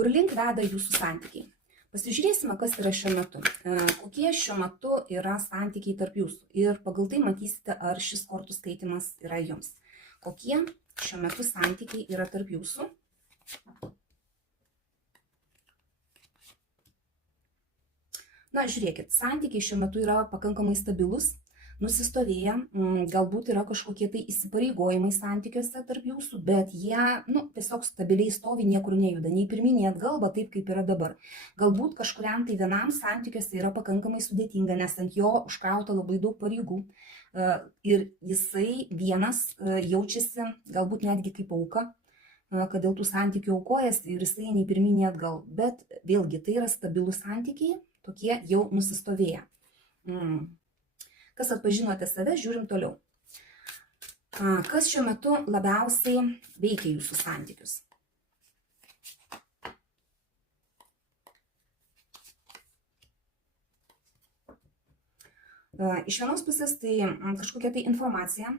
Kur link veda jūsų santykiai? Pasižiūrėsime, kas yra šiuo metu. Kokie šiuo metu yra santykiai tarp jūsų. Ir pagal tai matysite, ar šis kortų skaitimas yra jums. Kokie šiuo metu santykiai yra tarp jūsų. Na, žiūrėkit, santykiai šiuo metu yra pakankamai stabilus, nusistovėję, galbūt yra kažkokie tai įsipareigojimai santykiuose tarp jūsų, bet jie tiesiog stabiliai stovi, niekur nejuda, nei pirmyn, nei atgal, taip kaip yra dabar. Galbūt kažkuriam tai vienam santykiuose yra pakankamai sudėtinga, nes ant jo užkrauta labai daug pareigų ir jisai vienas jaučiasi galbūt netgi kaip auka, kad dėl tų santykių aukojasi ir jisai nei pirmyn, nei atgal. Bet vėlgi tai yra stabilūs santykiai, tokie jau nusistovėję. Kas atpažinote save, žiūrim toliau. Kas šiuo metu labiausiai veikia jūsų santykius? Iš vienos pusės tai kažkokia tai informacija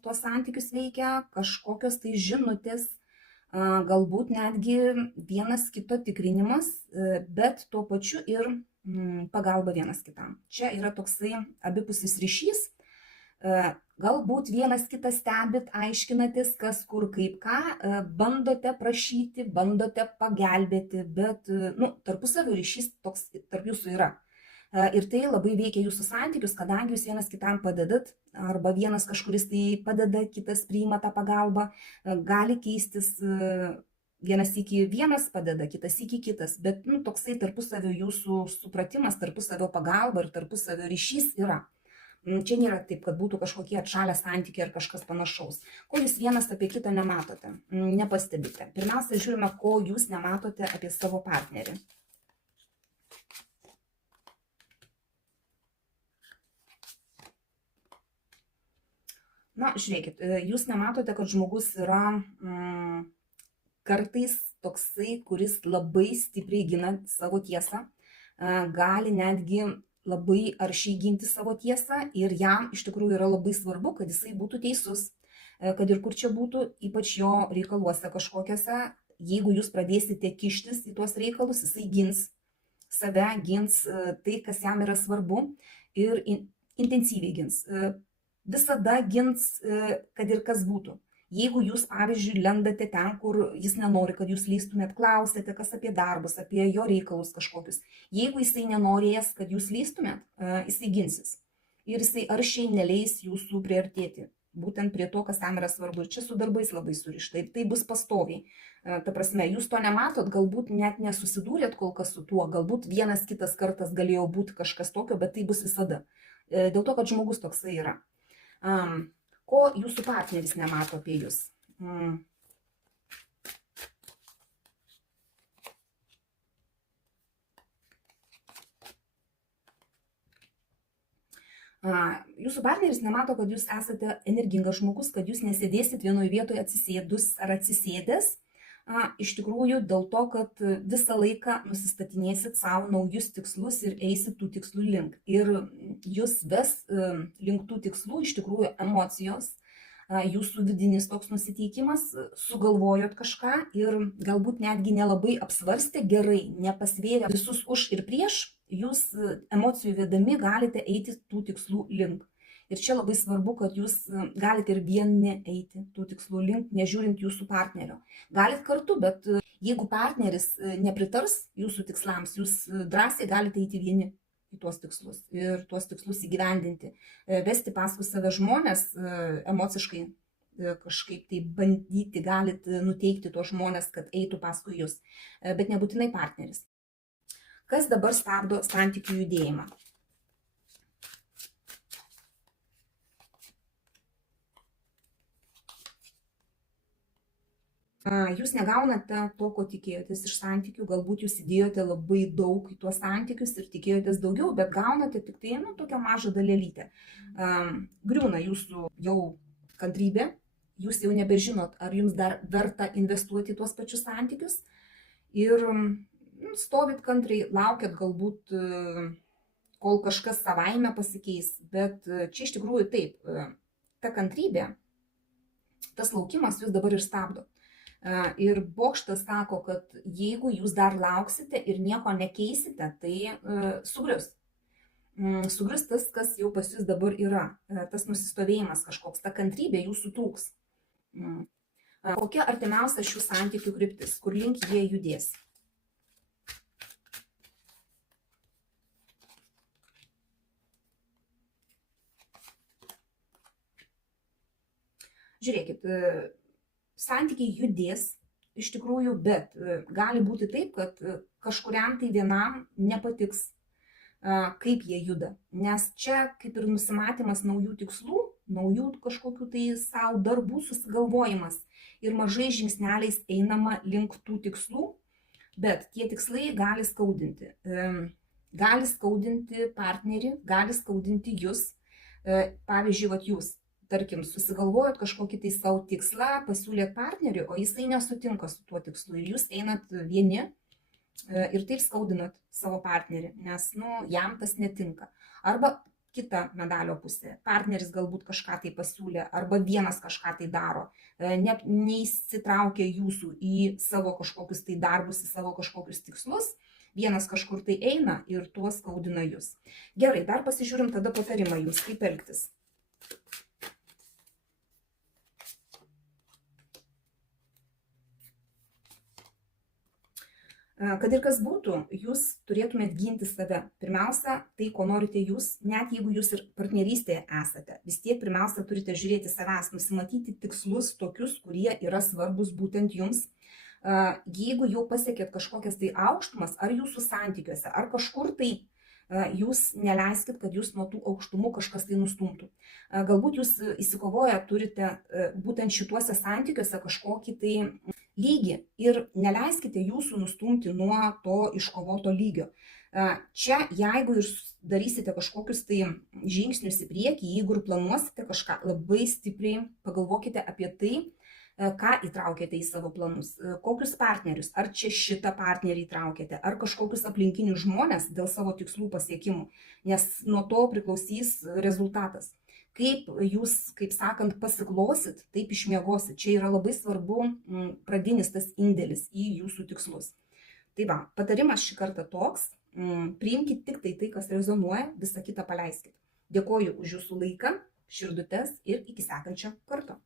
tuos santykius veikia, kažkokios tai žinutės, galbūt netgi vienas kito tikrinimas, bet tuo pačiu ir pagalba vienas kitam. Čia yra toksai abipusis ryšys, galbūt vienas kitą stebit, aiškinatės, kas kur kaip ką, bandote prašyti, bandote pagelbėti, bet tarpusavio ryšys toks tarp jūsų yra. Ir tai labai veikia jūsų santykius, kadangi jūs vienas kitam padedat, arba vienas kažkuris tai padeda, kitas priima tą pagalbą, gali keistis. Vienas iki vienas padeda, kitas iki kitas, bet toksai tarpusavio jūsų supratimas, tarpusavio pagalba ir tarpusavio ryšys yra. Čia nėra taip, kad būtų kažkokie atšalę santykiai ar kažkas panašaus. Ko jūs vienas apie kitą nematote, nepastebite. Pirmiausia, žiūrime, ko jūs nematote apie savo partnerį. Na, žiūrėkit, jūs nematote, kad žmogus yra kartais toksai, kuris labai stipriai gina savo tiesą, gali netgi labai aršiai ginti savo tiesą ir jam iš tikrųjų yra labai svarbu, kad jisai būtų teisus, kad ir kur čia būtų, ypač jo reikaluose kažkokiuose, jeigu jūs pradėsite kištis į tuos reikalus, jisai gins save, gins tai, kas jam yra svarbu ir intensyviai gins. Visada gins, kad ir kas būtų. Jeigu jūs, pavyzdžiui, lendate ten, kur jis nenori, kad jūs lįstumėt, klausėte, kas apie darbus, apie jo reikalus kažkokius. Jeigu jisai nenorės, kad jūs lįstumėt, jisai ginsis. Ir jisai aršiai neleis jūsų priartėti, būtent prie to, kas jam yra svarbu. Ir čia su darbais labai surišta. Ir tai bus pastoviai. Ta prasme, jūs to nematot, galbūt net nesusidūrėt kol kas su tuo, galbūt vienas kitas kartas galėjo būti kažkas tokio, bet tai bus visada. Dėl to, kad žmogus toksai yra. Ko jūsų partneris nemato apie jūs? Jūsų partneris nemato, kad jūs esate energingas žmogus, kad jūs nesėdėsit vienoje vietoje atsisėdus ar atsisėdęs. Iš tikrųjų dėl to, kad visą laiką nusistatinėsit savo naujus tikslus ir eisit tų tikslų link. Ir jūs ves link tų tikslų iš tikrųjų emocijos, jūsų vidinis toks nusiteikimas, sugalvojot kažką ir galbūt netgi nelabai apsvarstę gerai, nepasvėrę visus už ir prieš, jūs emocijų vedami galite eiti tų tikslų link. Ir čia labai svarbu, kad jūs galite ir vieni eiti tų tikslų link, nežiūrint jūsų partnerio. Galit kartu, bet jeigu partneris nepritars jūsų tikslams, jūs drąsiai galite eiti vieni į tuos tikslus ir tuos tikslus įgyvendinti. Vesti paskui save žmonės emociškai kažkaip tai bandyti, galit nuteikti tuos žmonės, kad eitų paskui jūs, bet nebūtinai partneris. Kas dabar stabdo santykių judėjimą? Jūs negaunate to, ko tikėjotės iš santykių, galbūt jūs įdėjote labai daug į tuos santykius ir tikėjotės daugiau, bet gaunate tik tai tokią mažą dalelytę. Griūna jūsų jau kantrybė, jūs jau nebežinot, ar jums dar verta investuoti į tuos pačius santykius ir stovit kantriai, laukiat galbūt, kol kažkas savaime pasikeis, bet čia iš tikrųjų taip, ta kantrybė, tas laukimas jūs dabar ir stabdo. Ir bokštas sako, kad jeigu jūs dar lauksite ir nieko nekeisite, tai sugrius. Sugrius tas, kas jau pas jūs dabar yra, tas nusistovėjimas kažkoks, ta kantrybė jūsų trūks. Kokia artimiausia šių santykių kryptis, kur link jie judės? Žiūrėkit, santykiai judės iš tikrųjų, bet gali būti taip, kad kažkuriam tai vienam nepatiks, kaip jie juda. Nes čia kaip ir nusimatymas naujų tikslų, naujų kažkokių tai savo darbų susigalvojimas. Ir mažai žingsneliais einama link tų tikslų, bet tie tikslai gali skaudinti. Gali skaudinti partnerį, gali skaudinti jūs. Pavyzdžiui, vat jūs, tarkim, susigalvojot kažkokį tai savo tikslą, pasiūlėt partneriui, o jisai nesutinka su tuo tikslu ir jūs einat vieni ir taip skaudinat savo partnerį, nes, jam tas netinka. Arba kita medalio pusė. Partneris galbūt kažką tai pasiūlė, arba vienas kažką tai daro, neįsitraukia jūsų į savo kažkokius tai darbus, į savo kažkokius tikslus, vienas kažkur tai eina ir tuo skaudina jūs. Gerai, dar pasižiūrim tada patarimą jums, kaip elgtis. Kad ir kas būtų, jūs turėtumėt ginti save. Pirmiausia, tai, ko norite jūs, net jeigu jūs ir partnerystėje esate. Vis tiek pirmiausia turite žiūrėti savęs, nusimatyti tikslus tokius, kurie yra svarbus būtent jums. Jeigu jau pasiekėt kažkokias tai aukštumas, ar jūsų santykiuose, ar kažkur tai jūs neleiskit, kad jūs nuo tų aukštumų kažkas tai nustumtų. Galbūt jūs įsikovoję turite būtent šituose santykiuose kažkokį tai lygį ir neleiskite jūsų nustumti nuo to iškovoto lygio. Čia, jeigu ir darysite kažkokius tai žingsnius į priekį, jeigu ir planuosite kažką, labai stipriai pagalvokite apie tai, ką įtraukėte į savo planus, kokius partnerius, ar čia šitą partnerį įtraukėte, ar kažkokius aplinkinius žmonės dėl savo tikslų pasiekimų, nes nuo to priklausys rezultatas. Kaip jūs, kaip sakant, pasiklosit, taip išmiegosit. Čia yra labai svarbu pradinis tas indėlis į jūsų tikslus. Tai va, patarimas šį kartą toks, priimkite tik tai, kas rezonuoja, visą kitą paleiskite. Dėkoju už jūsų laiką, širdutes ir iki sekančio karto.